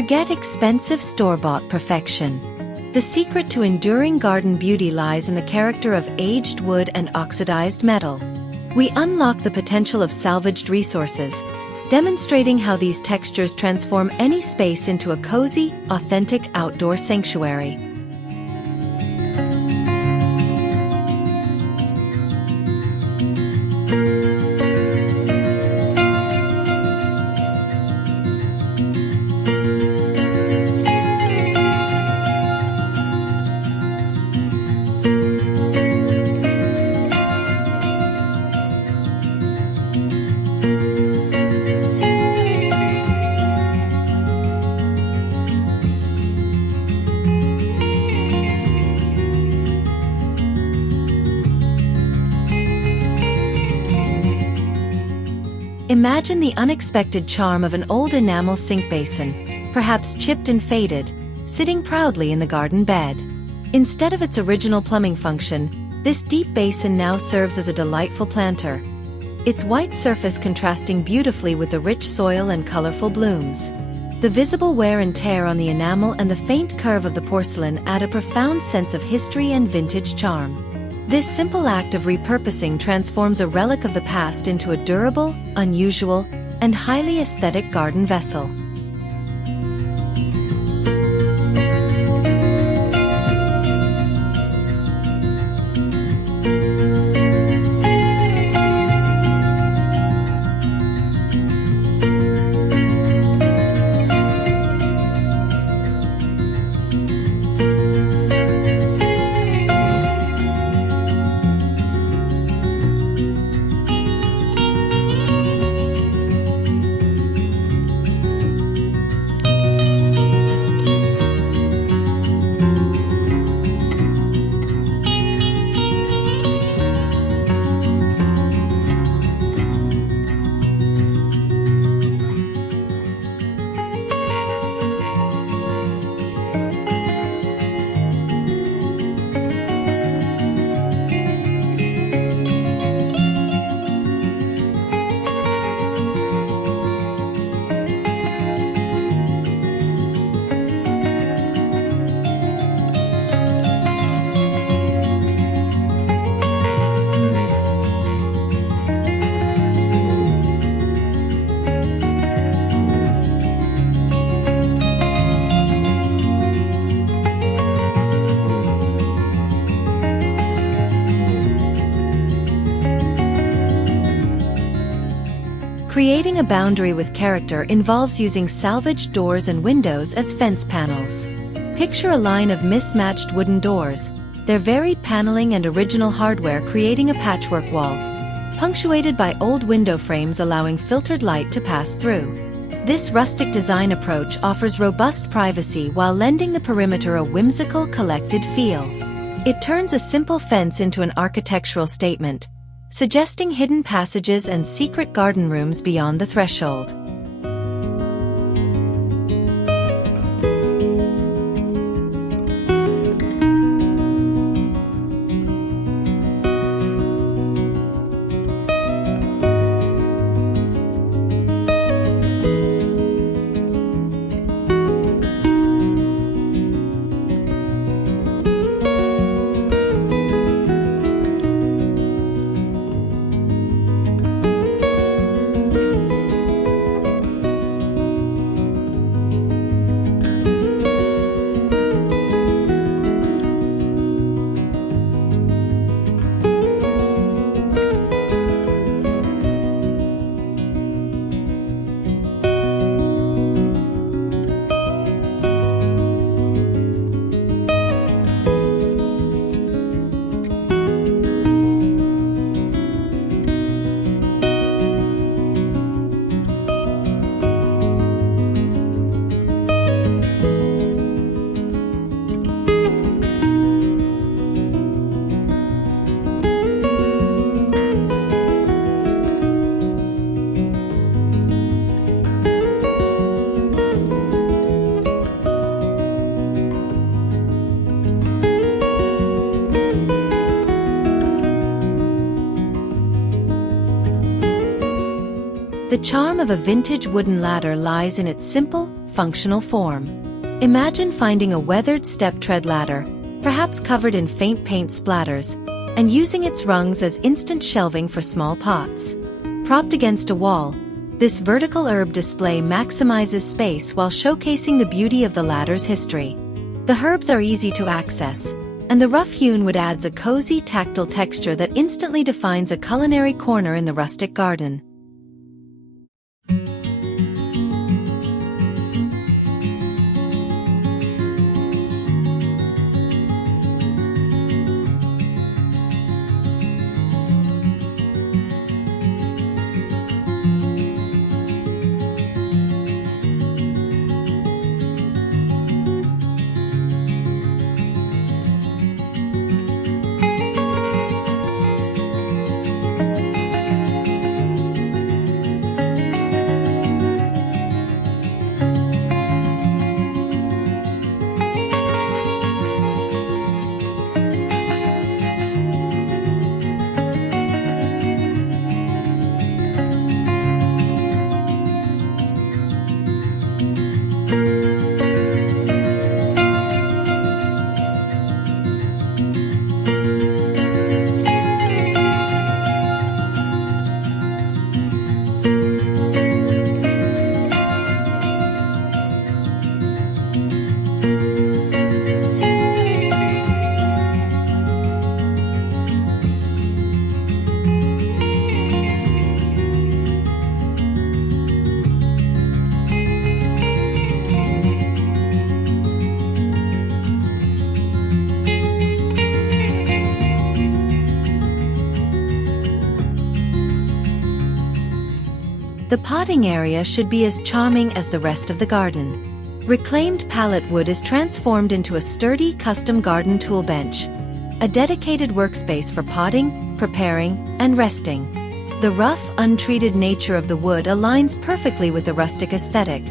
Forget expensive store-bought perfection. The secret to enduring garden beauty lies in the character of aged wood and oxidized metal. We unlock the potential of salvaged resources, demonstrating how these textures transform any space into a cozy, authentic outdoor sanctuary. Imagine the unexpected charm of an old enamel sink basin, perhaps chipped and faded, sitting proudly in the garden bed. Instead of its original plumbing function, this deep basin now serves as a delightful planter, its white surface contrasting beautifully with the rich soil and colorful blooms. The visible wear and tear on the enamel and the faint curve of the porcelain add a profound sense of history and vintage charm. This simple act of repurposing transforms a relic of the past into a durable, unusual, and highly aesthetic garden vessel. Creating a boundary with character involves using salvaged doors and windows as fence panels. Picture a line of mismatched wooden doors, their varied paneling and original hardware creating a patchwork wall, punctuated by old window frames allowing filtered light to pass through. This rustic design approach offers robust privacy while lending the perimeter a whimsical, collected feel. It turns a simple fence into an architectural statement, suggesting hidden passages and secret garden rooms beyond the threshold. The charm of a vintage wooden ladder lies in its simple, functional form. Imagine finding a weathered step tread ladder, perhaps covered in faint paint splatters, and using its rungs as instant shelving for small pots. Propped against a wall, this vertical herb display maximizes space while showcasing the beauty of the ladder's history. The herbs are easy to access, and the rough-hewn wood adds a cozy, tactile texture that instantly defines a culinary corner in the rustic garden. The potting area should be as charming as the rest of the garden. Reclaimed pallet wood is transformed into a sturdy custom garden tool bench, a dedicated workspace for potting, preparing, and resting. The rough, untreated nature of the wood aligns perfectly with the rustic aesthetic,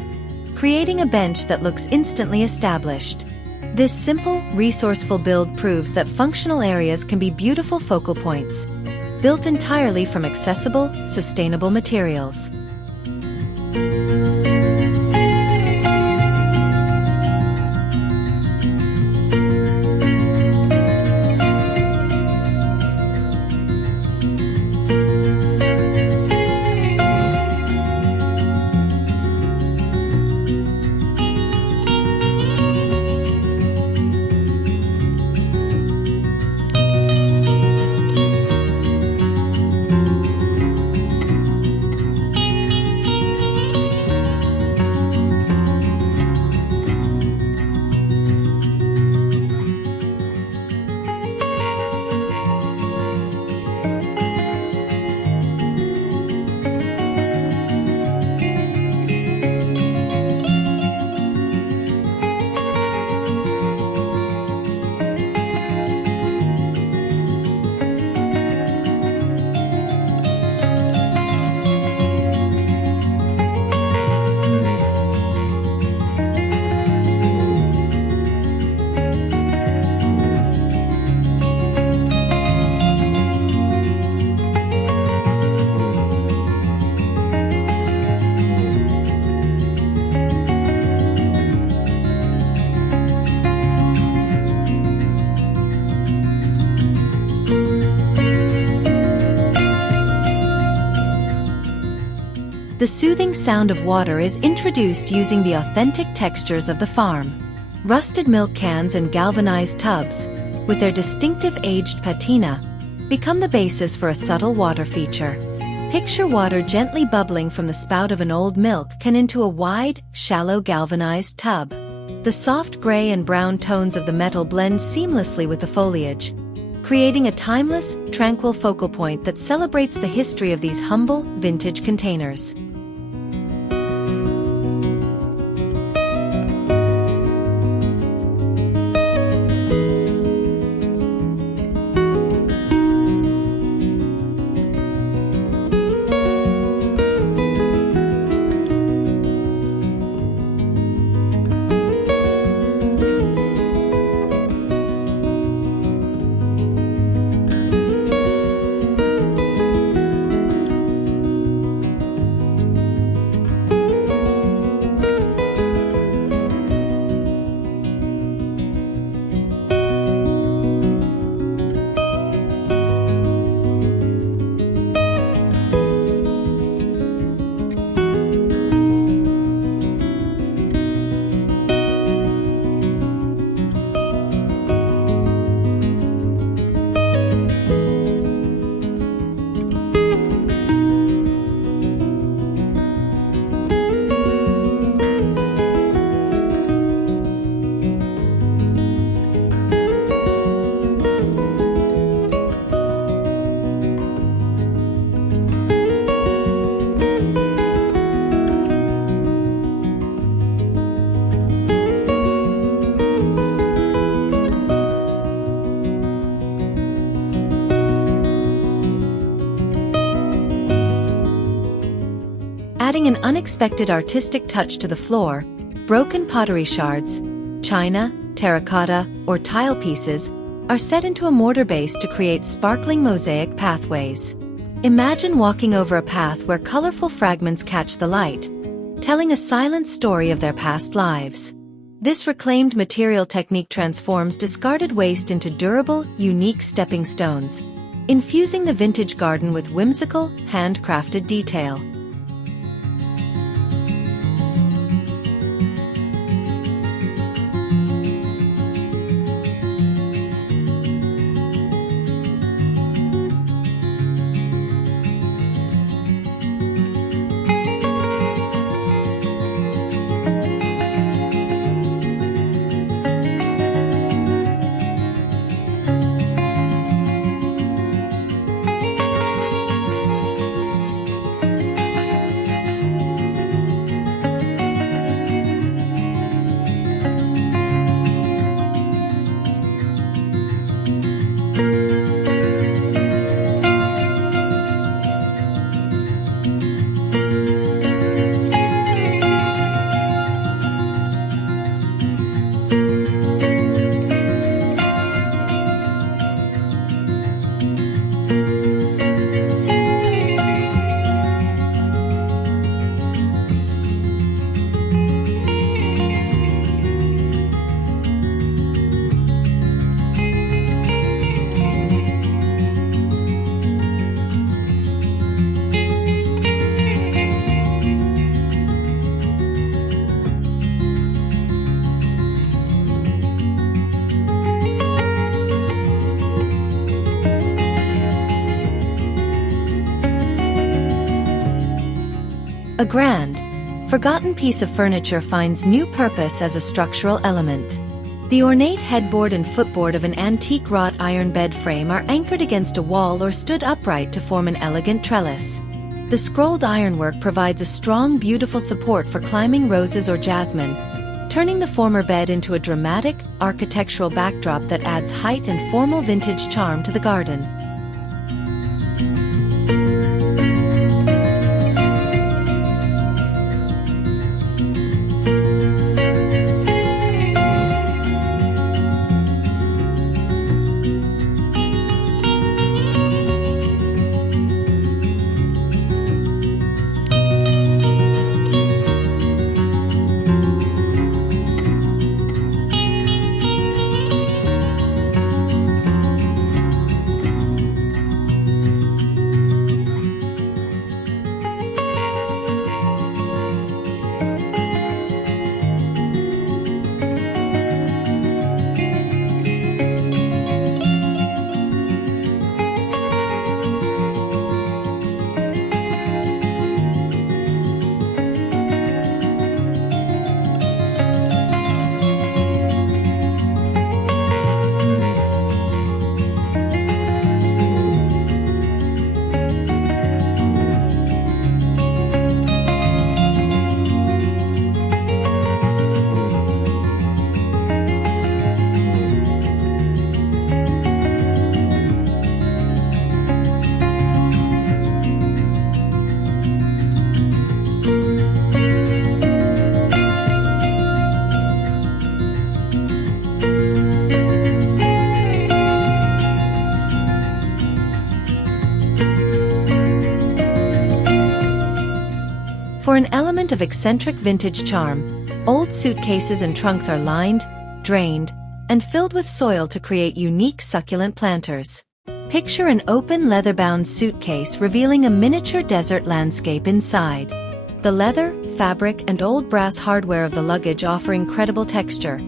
creating a bench that looks instantly established. This simple, resourceful build proves that functional areas can be beautiful focal points, built entirely from accessible, sustainable materials. The soothing sound of water is introduced using the authentic textures of the farm. Rusted milk cans and galvanized tubs, with their distinctive aged patina, become the basis for a subtle water feature. Picture water gently bubbling from the spout of an old milk can into a wide, shallow galvanized tub. The soft gray and brown tones of the metal blend seamlessly with the foliage, creating a timeless, tranquil focal point that celebrates the history of these humble, vintage containers. adding an unexpected artistic touch to the floor. Broken pottery shards, china, terracotta, or tile pieces are set into a mortar base to create sparkling mosaic pathways. Imagine walking over a path where colorful fragments catch the light, telling a silent story of their past lives. This reclaimed material technique transforms discarded waste into durable, unique stepping stones, infusing the vintage garden with whimsical, handcrafted detail. A grand, forgotten piece of furniture finds new purpose as a structural element. The ornate headboard and footboard of an antique wrought iron bed frame are anchored against a wall or stood upright to form an elegant trellis. The scrolled ironwork provides a strong, beautiful support for climbing roses or jasmine, turning the former bed into a dramatic, architectural backdrop that adds height and formal vintage charm to the garden. For an element of eccentric vintage charm, old suitcases and trunks are lined, drained, and filled with soil to create unique succulent planters. Picture an open leather-bound suitcase revealing a miniature desert landscape inside. The leather, fabric, and old brass hardware of the luggage offer incredible texture,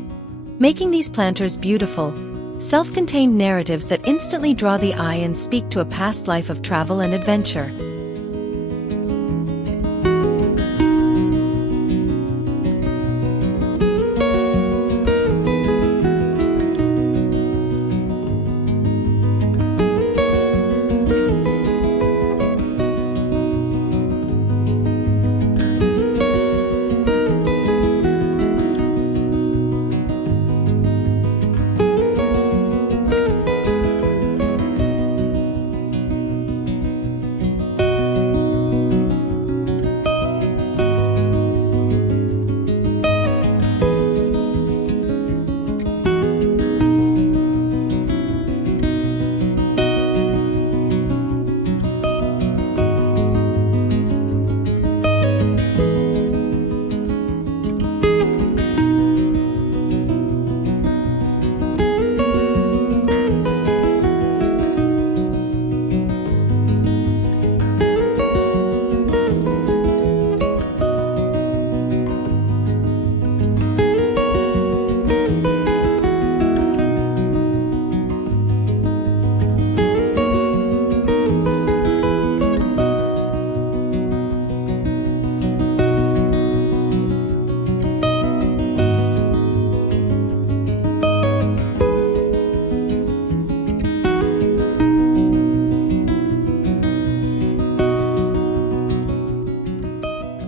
making these planters beautiful, self-contained narratives that instantly draw the eye and speak to a past life of travel and adventure.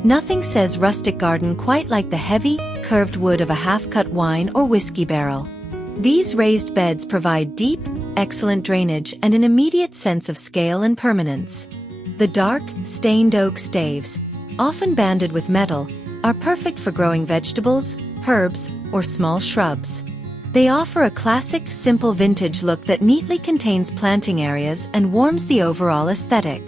Nothing says rustic garden quite like the heavy, curved wood of a half-cut wine or whiskey barrel. These raised beds provide deep, excellent drainage and an immediate sense of scale and permanence. The dark, stained oak staves, often banded with metal, are perfect for growing vegetables, herbs, or small shrubs. They offer a classic, simple vintage look that neatly contains planting areas and warms the overall aesthetic.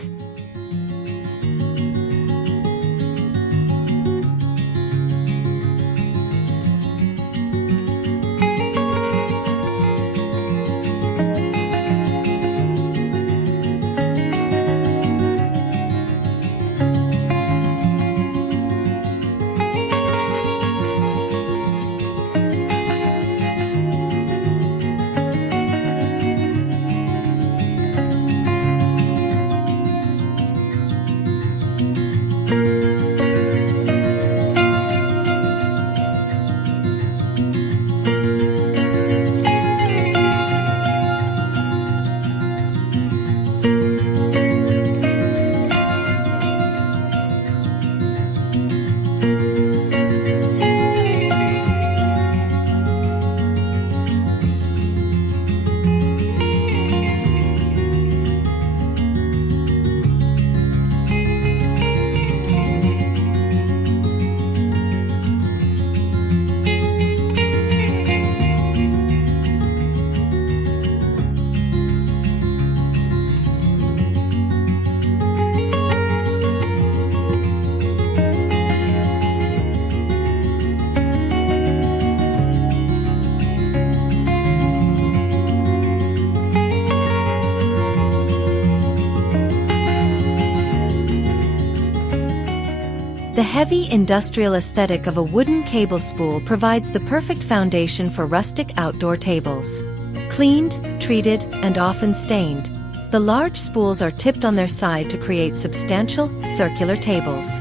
The heavy industrial aesthetic of a wooden cable spool provides the perfect foundation for rustic outdoor tables. Cleaned, treated, and often stained, the large spools are tipped on their side to create substantial, circular tables.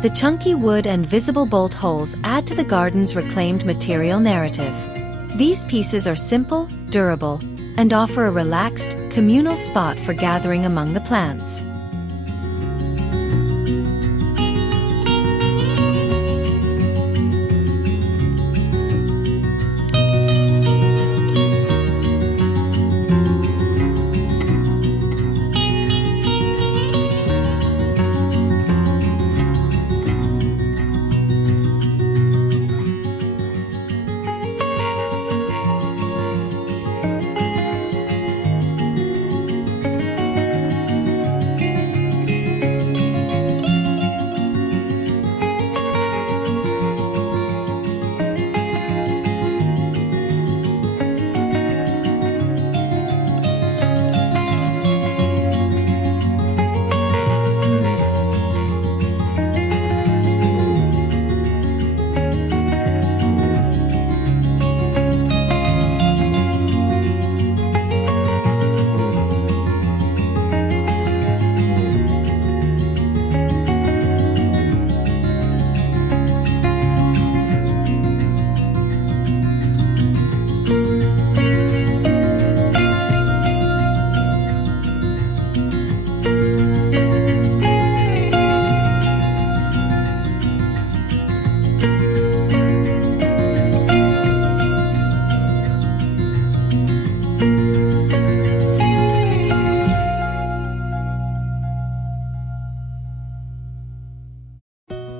The chunky wood and visible bolt holes add to the garden's reclaimed material narrative. These pieces are simple, durable, and offer a relaxed, communal spot for gathering among the plants.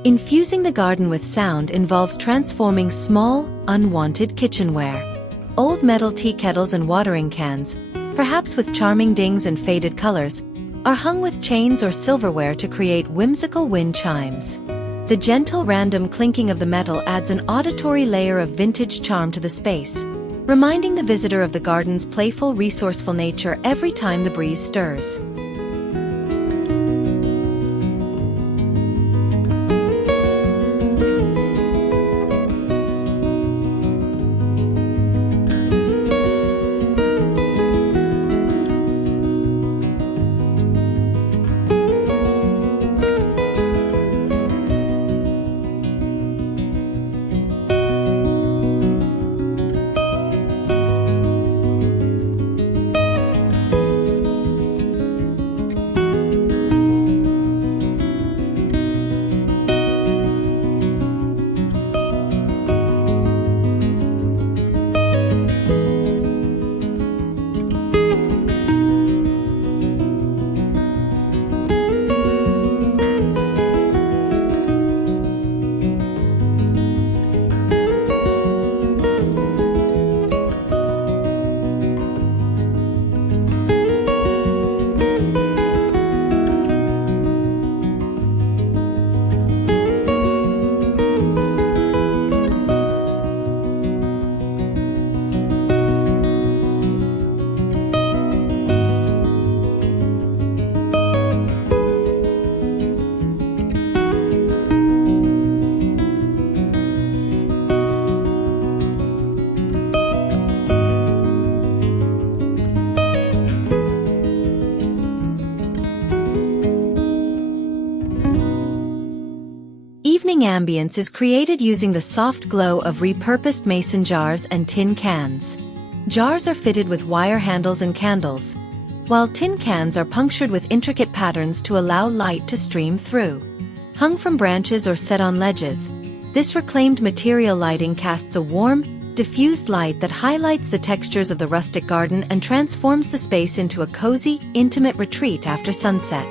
Infusing the garden with sound involves transforming small, unwanted kitchenware. Old metal tea kettles and watering cans, perhaps with charming dings and faded colors, are hung with chains or silverware to create whimsical wind chimes. The gentle random clinking of the metal adds an auditory layer of vintage charm to the space, reminding the visitor of the garden's playful, resourceful nature every time the breeze stirs. evening ambience is created using the soft glow of repurposed mason jars and tin cans. Jars are fitted with wire handles and candles, while tin cans are punctured with intricate patterns to allow light to stream through. Hung from branches or set on ledges, this reclaimed material lighting casts a warm, diffused light that highlights the textures of the rustic garden and transforms the space into a cozy, intimate retreat after sunset.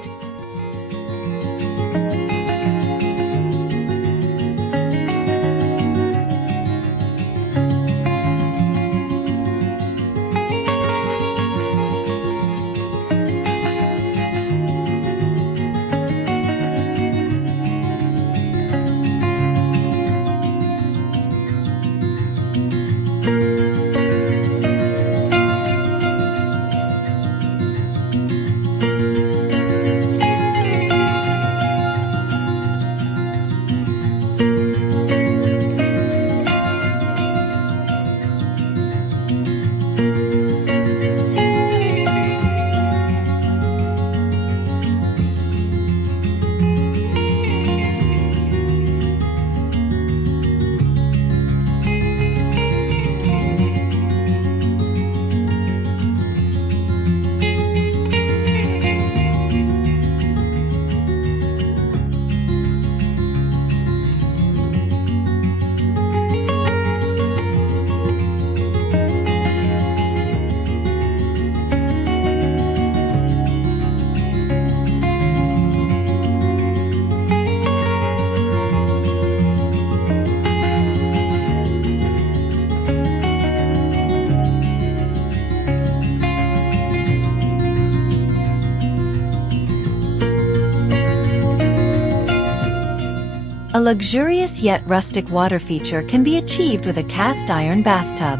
A luxurious yet rustic water feature can be achieved with a cast iron bathtub.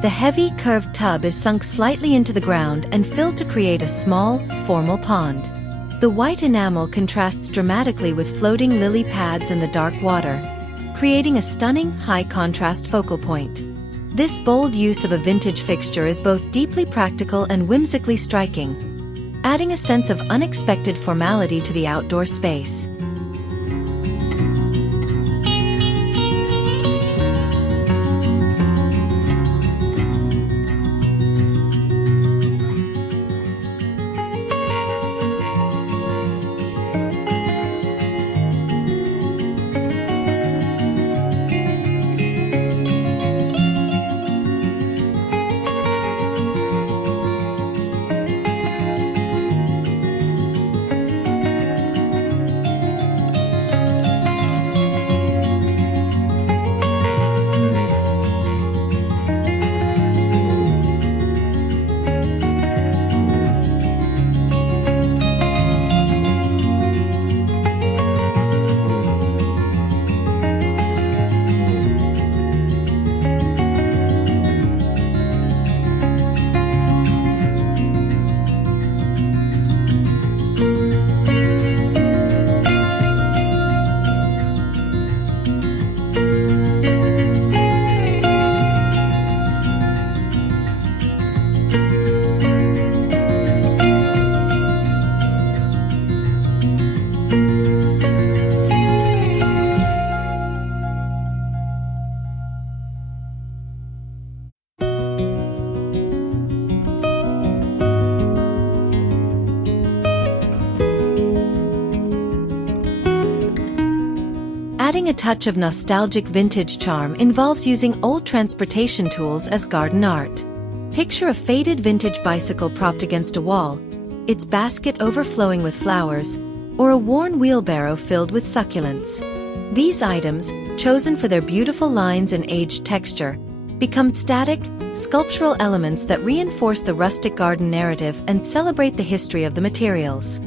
The heavy, curved tub is sunk slightly into the ground and filled to create a small, formal pond. The white enamel contrasts dramatically with floating lily pads in the dark water, creating a stunning, high-contrast focal point. This bold use of a vintage fixture is both deeply practical and whimsically striking, adding a sense of unexpected formality to the outdoor space. Adding a touch of nostalgic vintage charm involves using old transportation tools as garden art. Picture a faded vintage bicycle propped against a wall, its basket overflowing with flowers, or a worn wheelbarrow filled with succulents. These items, chosen for their beautiful lines and aged texture, become static, sculptural elements that reinforce the rustic garden narrative and celebrate the history of the materials.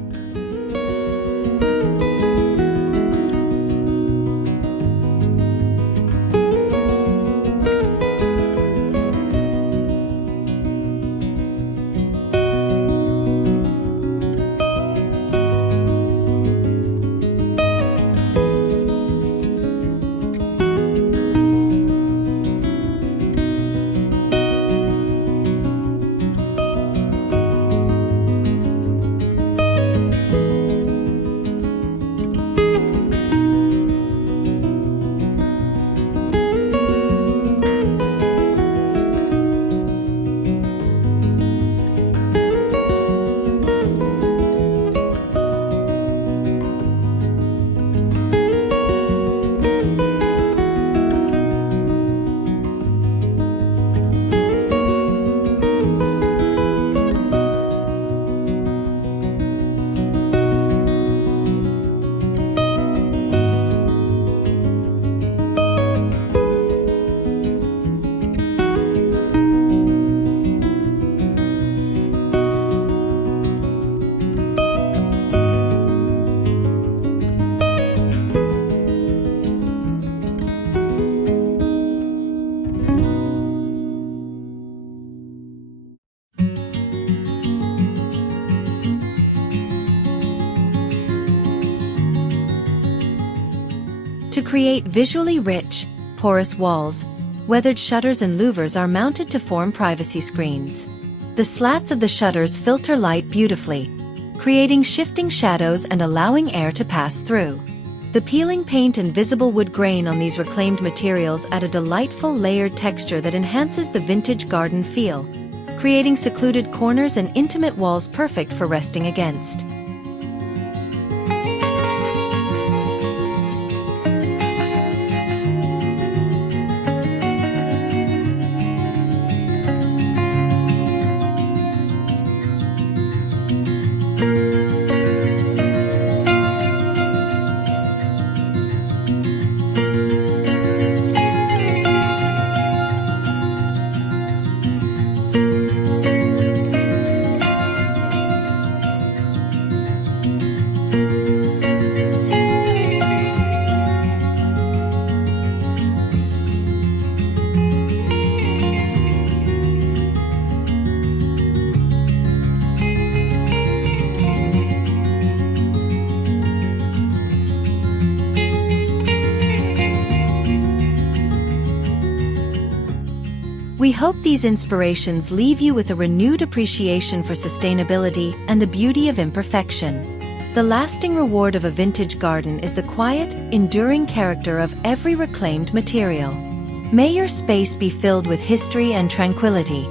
To create visually rich, porous walls, weathered shutters and louvers are mounted to form privacy screens. The slats of the shutters filter light beautifully, creating shifting shadows and allowing air to pass through. The peeling paint and visible wood grain on these reclaimed materials add a delightful layered texture that enhances the vintage garden feel, creating secluded corners and intimate walls perfect for resting against. We hope these inspirations leave you with a renewed appreciation for sustainability and the beauty of imperfection. The lasting reward of a vintage garden is the quiet, enduring character of every reclaimed material. May your space be filled with history and tranquility.